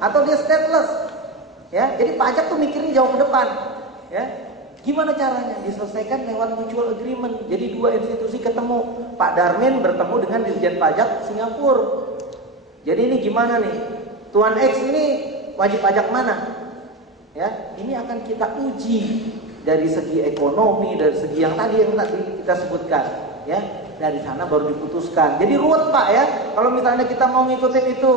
atau dia stateless. Ya, jadi pajak tuh mikirnya jauh ke depan. Ya, gimana caranya? Diselesaikan lewat mutual agreement. Jadi dua institusi ketemu. Pak Darmin bertemu dengan Dirjen Pajak Singapura. Jadi ini gimana nih? Tuan X ini wajib pajak mana? Ya, ini akan kita uji dari segi ekonomi, dari segi yang tadi kita sebutkan. Ya, dari sana baru diputuskan. Jadi ruwet Pak ya. Kalau misalnya kita mau ngikutin itu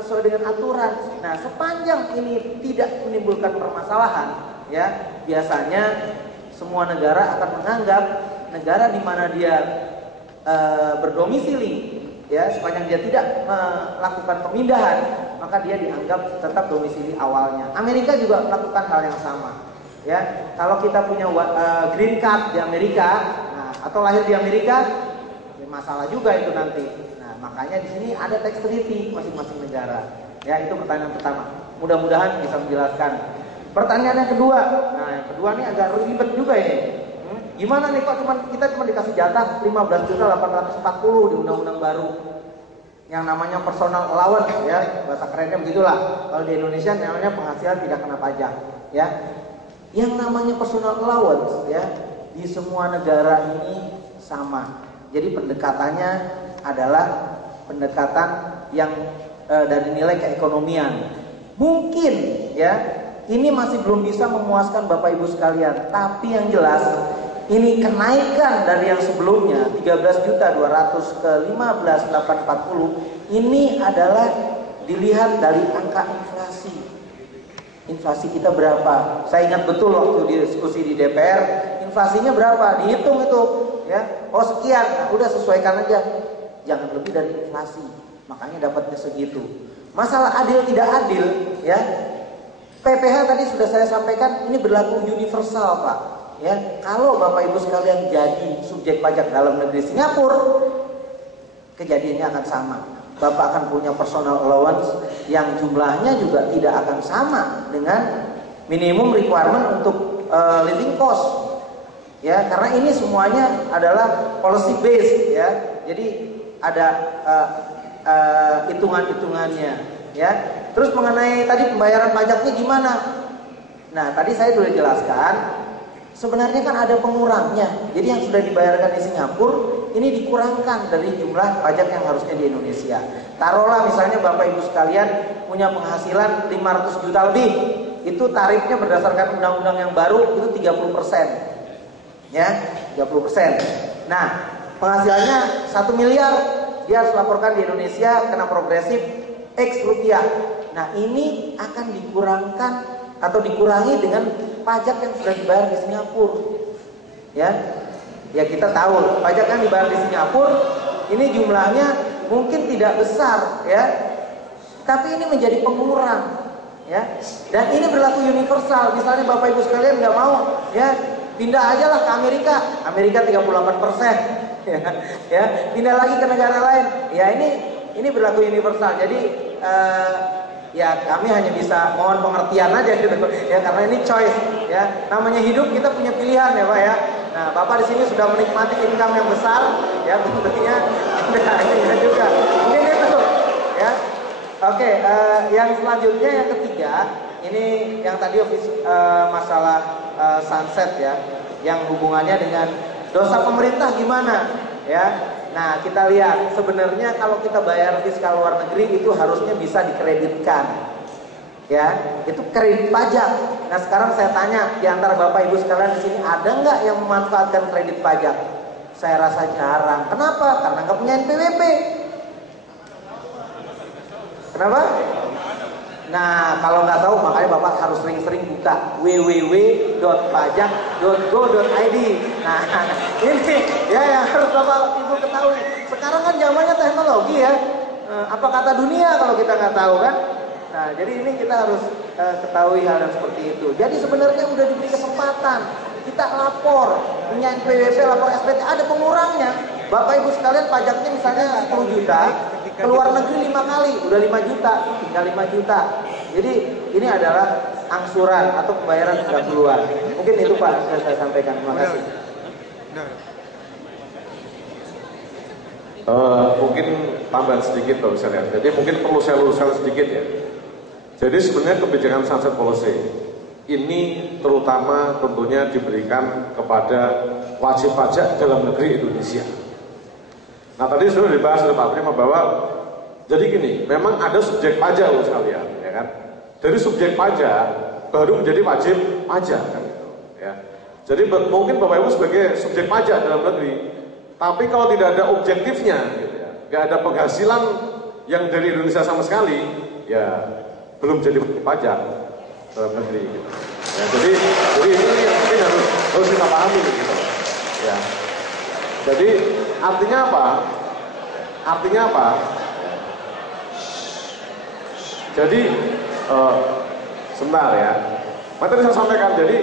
sesuai dengan aturan. Nah, sepanjang ini tidak menimbulkan permasalahan, ya biasanya semua negara akan menganggap negara di mana dia berdomisili, ya sepanjang dia tidak melakukan pemindahan, maka dia dianggap tetap domisili awalnya. Amerika juga melakukan hal yang sama. Ya, kalau kita punya green card di Amerika, nah, atau lahir di Amerika, ya masalah juga itu nanti. Nah, makanya di sini ada tax treaty masing-masing negara. Ya, itu pertanyaan pertama. Mudah-mudahan bisa menjelaskan. Pertanyaan yang kedua. Nah, yang kedua ini agak ribet juga ini. Gimana nih kok kita cuma dikasih jatah 15.840 di undang-undang baru. Yang namanya personal allowance, ya, bahasa kerennya begitulah. Kalau di Indonesia namanya penghasilan tidak kena pajak, ya. Yang namanya personal allowance, ya, di semua negara ini sama. Jadi pendekatannya adalah pendekatan yang dari nilai keekonomian. Mungkin ya ini masih belum bisa memuaskan Bapak Ibu sekalian, tapi yang jelas ini kenaikan dari yang sebelumnya 13.200 ke 15.840 ini adalah dilihat dari angka inflasi. Inflasi kita berapa? Saya ingat betul waktu diskusi di DPR, inflasinya berapa? Dihitung itu, ya. Oh sekian, nah, udah sesuaikan aja. Jangan lebih dari inflasi. Makanya dapatnya segitu. Masalah adil tidak adil, ya. PPh tadi sudah saya sampaikan ini berlaku universal, Pak. Ya, kalau Bapak Ibu sekalian jadi subjek pajak dalam negeri Singapura, kejadiannya akan sama. Bapak akan punya personal allowance yang jumlahnya juga tidak akan sama dengan minimum requirement untuk living cost. Ya, karena ini semuanya adalah policy based, ya. Jadi ada hitungan-hitungannya, ya. Terus mengenai tadi pembayaran pajaknya gimana? Nah, tadi saya sudah jelaskan. Sebenarnya kan ada pengurangnya. Jadi yang sudah dibayarkan di Singapura ini dikurangkan dari jumlah pajak yang harusnya di Indonesia. Taruhlah misalnya Bapak Ibu sekalian punya penghasilan 500 juta lebih. Itu tarifnya berdasarkan undang-undang yang baru itu 30%. Ya, 30%. Nah, penghasilannya 1 miliar, dia harus laporkan di Indonesia kena progresif X rupiah. Nah, ini akan dikurangkan atau dikurangi dengan pajak yang sudah dibayar di Singapura. Ya. Ya kita tahu, pajak yang dibayar di Singapura ini jumlahnya mungkin tidak besar, ya. Tapi ini menjadi pengurang, ya. Dan ini berlaku universal. Misalnya Bapak Ibu sekalian nggak mau, ya, pindah aja lah ke Amerika. Amerika 38%. Ya, pindah lagi ke negara lain. Ya ini berlaku universal. Jadi ya kami hanya bisa mohon pengertian aja gitu ya, karena ini choice, ya. Namanya hidup kita punya pilihan ya Pak ya. Nah Bapak di sini sudah menikmati income yang besar, ya tentunya ada juga mungkin itu, ya. Oke, yang selanjutnya yang ketiga ini yang tadi masalah sunset, ya, yang hubungannya dengan dosa pemerintah gimana, ya. Nah kita lihat sebenarnya kalau kita bayar fiskal luar negeri itu harusnya bisa dikreditkan, ya, itu kredit pajak. Nah sekarang saya tanya di antara Bapak Ibu sekalian di sini ada nggak yang memanfaatkan kredit pajak? Saya rasa jarang. Kenapa? Karena nggak punya NPWP. Kenapa? Nah kalau nggak tahu makanya Bapak harus sering-sering buka www.pajak.go.id. Nah ini ya yang harus Bapak Ibu ketahui. Sekarang kan zamannya teknologi, ya. Apa kata dunia kalau kita nggak tahu kan? Nah jadi ini kita harus ketahui hal yang seperti itu. Jadi sebenarnya udah diberi kesempatan. Kita lapor, punya NPWP, lapor SPT, ada pengurangnya. Bapak Ibu sekalian pajaknya misalnya 10 juta, keluar negeri 5 kali, udah 5 juta, tinggal 5 juta. Jadi ini adalah angsuran atau pembayaran sudah keluar. Mungkin itu Pak yang saya sampaikan. Terima kasih. Mungkin tambahan sedikit kalau bisa lihat. Jadi mungkin perlu saya luruskan sedikit, ya. Jadi sebenarnya kebijakan sunset policy ini terutama tentunya diberikan kepada wajib pajak dalam negeri Indonesia. Nah tadi sudah dibahas oleh Pak Prima bahwa jadi gini, memang ada subjek pajak loh sekalian, ya kan? Dari subjek pajak baru menjadi wajib pajak kan gitu, ya. Jadi mungkin Bapak Ibu sebagai subjek pajak dalam negeri, tapi kalau tidak ada objektifnya, gitu ya, nggak ada penghasilan yang dari Indonesia sama sekali, ya belum jadi pajak dalam negeri gitu. Ya, jadi ini yang mungkin harus kita pahami gitu. Ya. Jadi artinya apa? Artinya apa? Jadi sebentar ya. Tadi saya sampaikan, jadi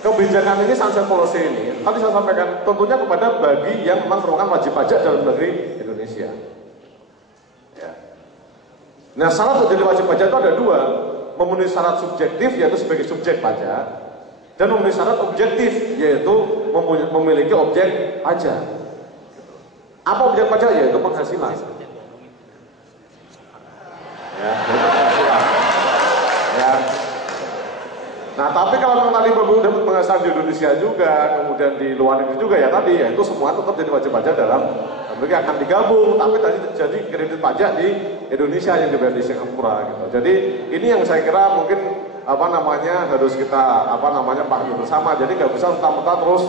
kebijakan ini sunset policy ini tadi saya sampaikan tentunya kepada bagi yang memang merupakan wajib pajak dalam negeri Indonesia. Ya. Nah, syarat untuk jadi wajib pajak itu ada dua, memenuhi syarat subjektif yaitu sebagai subjek pajak, dan memenuhi syarat objektif yaitu memiliki objek pajak. Apa objek pajak? Yaitu penghasilan. Ya, penghasilan. Ya. Nah, tapi kalau memang tadi Bapak dapat penghasilan di Indonesia juga, kemudian di luar negeri juga ya tadi, ya itu semua tetap jadi wajib pajak dalam mereka akan digabung, tapi tadi terjadi kredit pajak di Indonesia yang dibayar di Singapura gitu. Jadi ini yang saya kira mungkin harus kita pahami bersama. Jadi nggak bisa mentah-mentah terus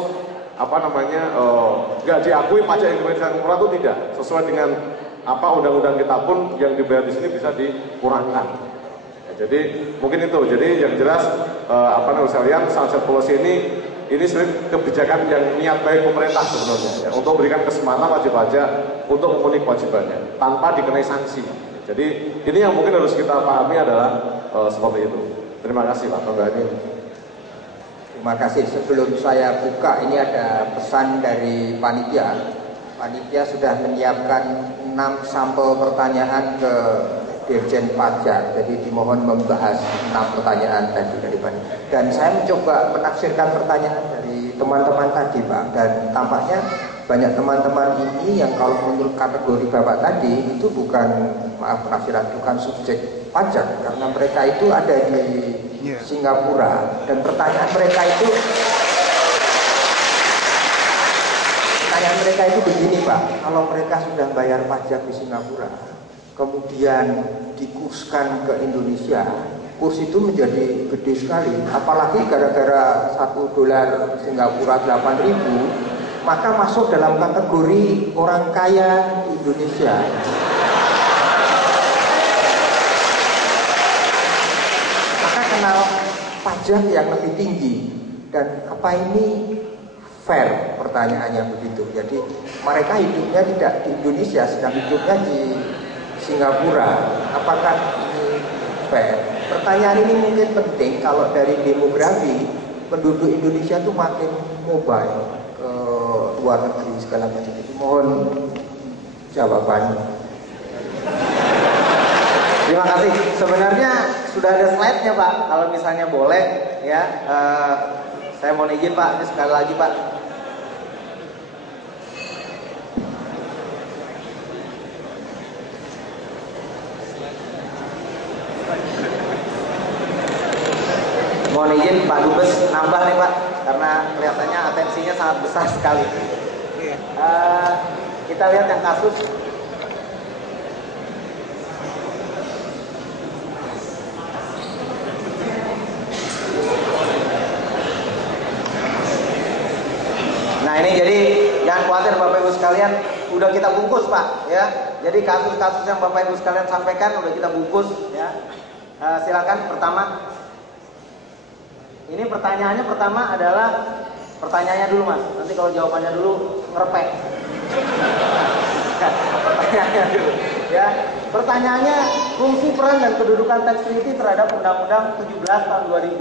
nggak diakui pajak yang dibayar di Singapura itu tidak sesuai dengan undang-undang kita pun yang dibayar di sini bisa dikurangkan. Ya, jadi mungkin itu. Jadi yang jelas sekalian sunset policy ini sebenarnya kebijakan yang niat baik pemerintah sebenarnya ya, untuk memberikan kesempatan wajib pajak untuk memenuhi kewajibannya tanpa dikenai sanksi. Jadi ini yang mungkin harus kita pahami adalah seperti itu. Terima kasih Pak Tombani. Terima kasih. Sebelum saya buka, ini ada pesan dari panitia. Panitia sudah menyiapkan 6 sampel pertanyaan ke Dirjen Pajak, jadi dimohon membahas 6 pertanyaan tadi dari panitia. Dan saya mencoba menafsirkan pertanyaan dari teman-teman tadi, Pak. Dan tampaknya banyak teman-teman ini yang kalau menurut kategori Bapak tadi itu bukan, maaf penafsiran, bukan subjek pajak, karena mereka itu ada di Singapura. Dan pertanyaan mereka itu begini, Pak. Kalau mereka sudah bayar pajak di Singapura, kemudian dikurskan ke Indonesia, kurs itu menjadi gede sekali. Apalagi gara-gara $1 Singapura 8.000, maka masuk dalam kategori orang kaya di Indonesia. Maka kenal pajak yang lebih tinggi. Dan apa ini fair? Pertanyaannya begitu. Jadi mereka hidupnya tidak di Indonesia, sedang hidupnya di Singapura. Apakah ini fair? Pertanyaan ini mungkin penting kalau dari demografi penduduk Indonesia itu makin mobile ke luar negeri segala macam itu. Mohon jawabannya. Terima kasih. Sebenarnya sudah ada slide-nya Pak. Kalau misalnya boleh ya, saya mohon izin Pak. Ini sekali lagi Pak. Mohon izin Pak Dubes nambah nih Pak, karena kelihatannya atensinya sangat besar sekali. Kita lihat yang kasus. Nah ini jadi jangan khawatir Bapak Ibu sekalian, udah kita bungkus Pak ya. Jadi kasus-kasus yang Bapak Ibu sekalian sampaikan udah kita bungkus ya. Silakan pertama. Ini pertanyaannya pertama adalah pertanyaannya dulu Mas. Nanti kalau jawabannya dulu ngerepek. Pertanyaannya dulu ya. Pertanyaannya fungsi peran dan kedudukan tax treaty terhadap Undang-Undang 17 tahun 2000.